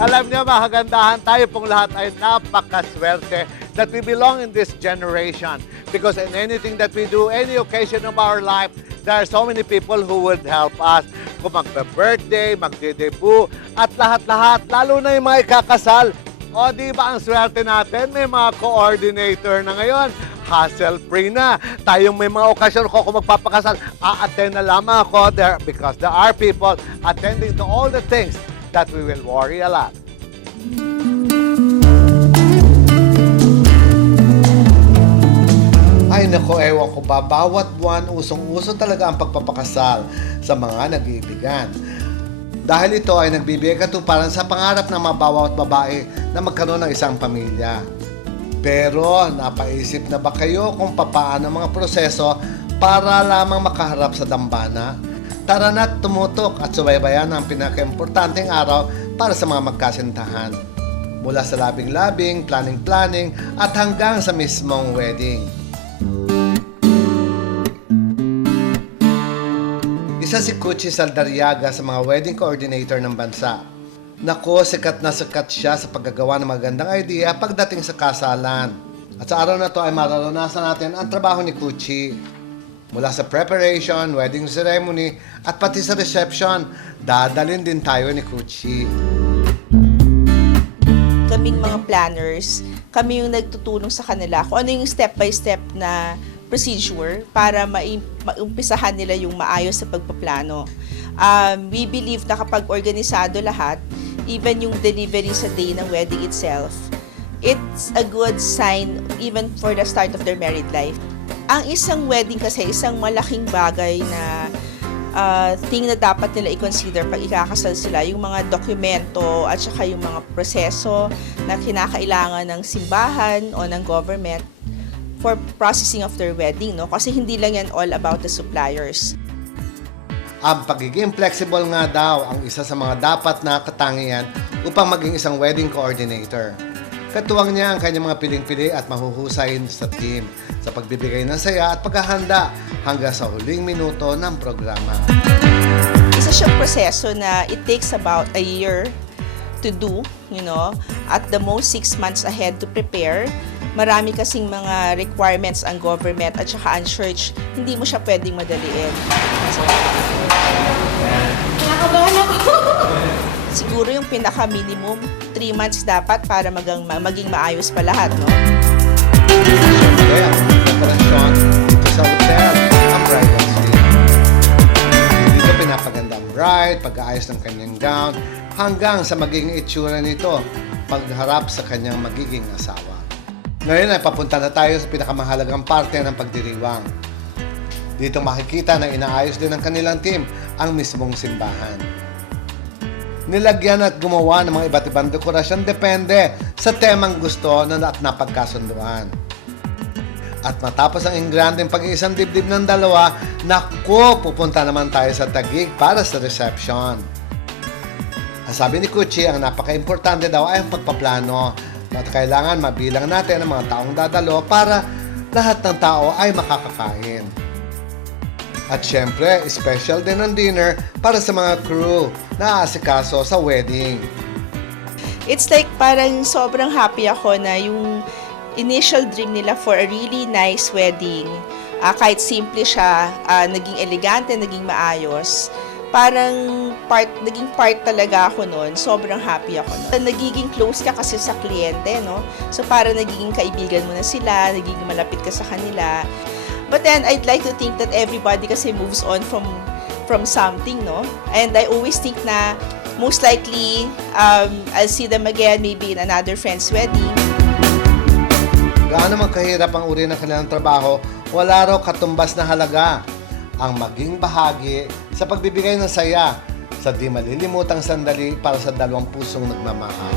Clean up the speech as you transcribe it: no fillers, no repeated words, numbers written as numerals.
Alam niyo, mga kagandahan, tayo pong lahat ay napakaswerte that we belong in this generation. Because in anything that we do, any occasion of our life, there are so many people who would help us. Kung magbe-birthday, magde-debut, at lahat-lahat, lalo na yung mga ikakasal. O, di ba ang swerte natin? May mga coordinator na ngayon. Hassle-free na. Tayong may mga okasyon ko kung magpapakasal, a-attend na lamang ako there because there are people attending to all the things that we will worry a lot. Ay nako, ewan ko ba, bawat buwan usong-uso talaga ang pagpapakasal sa mga nag-iibigan. Dahil ito ay nagbibigay katuparan sa pangarap ng mga bawat babae na magkaroon ng isang pamilya. Pero napaisip na ba kayo kung papaano ang mga proseso para lamang makaharap sa dambana? Tara na't tumutok at subaybayan ang pinaka-importanteng araw para sa mga magkasintahan. Mula sa labing-labing, planning-planning at hanggang sa mismong wedding. Isa si Cuchi Saldarriaga sa mga wedding coordinator ng bansa. Nako, sikat na sikat siya sa paggagawa ng magandang idea pagdating sa kasalan. At sa araw na to ay mararanasan natin ang trabaho ni Cuchi. Mula sa preparation, wedding ceremony, at pati sa reception, dadalhin din tayo ni Cuchi. Kaming mga planners, kami yung nagtutulong sa kanila kung ano yung step-by-step na procedure para maumpisahan nila yung maayos sa pagpaplano. We believe na kapag organisado lahat, even yung delivery sa day ng wedding itself, it's a good sign even for the start of their married life. Ang isang wedding kasi, isang malaking bagay na thing na dapat nila i-consider pag ikakasal sila, yung mga dokumento at saka yung mga proseso na kinakailangan ng simbahan o ng government for processing of their wedding, no? Kasi hindi lang yan all about the suppliers. Ang pagiging flexible nga daw ang isa sa mga dapat na katangian upang maging isang wedding coordinator. Katuwang niya ang kanyang mga piling-pili at mahuhusay sa team sa pagbibigay ng saya at paghahanda hanggang sa huling minuto ng programa. Isa siyang proseso na it takes about a year to do, at the most 6 months ahead to prepare. Marami kasing mga requirements ang government at saka ang church, hindi mo siya pwedeng madaliin. So, nakakabahan ako. Siguro yung pinaka-minimum, 3 months dapat para maging maayos pa lahat, no? Siyempre, ang preparasyon dito sa hotel, ang bridal suite. Dito pinapaganda ang bride, pag-aayos ng kanyang gown, hanggang sa magiging itsura nito pagharap sa kanyang magiging asawa. Ngayon ay papunta na tayo sa pinakamahalagang parte ng pagdiriwang. Dito makikita na inaayos din ng kanilang team ang mismong simbahan. Nilagyan at gumawa ng mga iba't ibang dekorasyon depende sa temang gusto at napagkasunduan. At matapos ang ingranding pag-iisang dibdib ng dalawa, naku, pupunta naman tayo sa Taguig para sa reception. Ang sabi ni Cuchi, ang napaka-importante daw ay ang pagpaplano. At kailangan mabilang natin ang mga taong dadalo para lahat ng tao ay makakakain. At syempre, special din ang dinner para sa mga crew na aasikaso sa wedding. It's like parang sobrang happy ako na yung initial dream nila for a really nice wedding, kahit simple siya, naging elegante, naging maayos. Parang naging part talaga ako noon. Sobrang happy ako noon. Nagiging close ka kasi sa kliyente, no? So parang nagiging kaibigan mo na sila, nagiging malapit ka sa kanila. But then I'd like to think that everybody kasi moves on from something, no? And I always think na most likely I'll see them again maybe in another friend's wedding. Gaano man kahirap ang uri ng kanilang trabaho, wala raw katumbas na halaga ang maging bahagi sa pagbibigay ng saya sa di malilimutang sandali para sa dalawang pusong nagmamahal.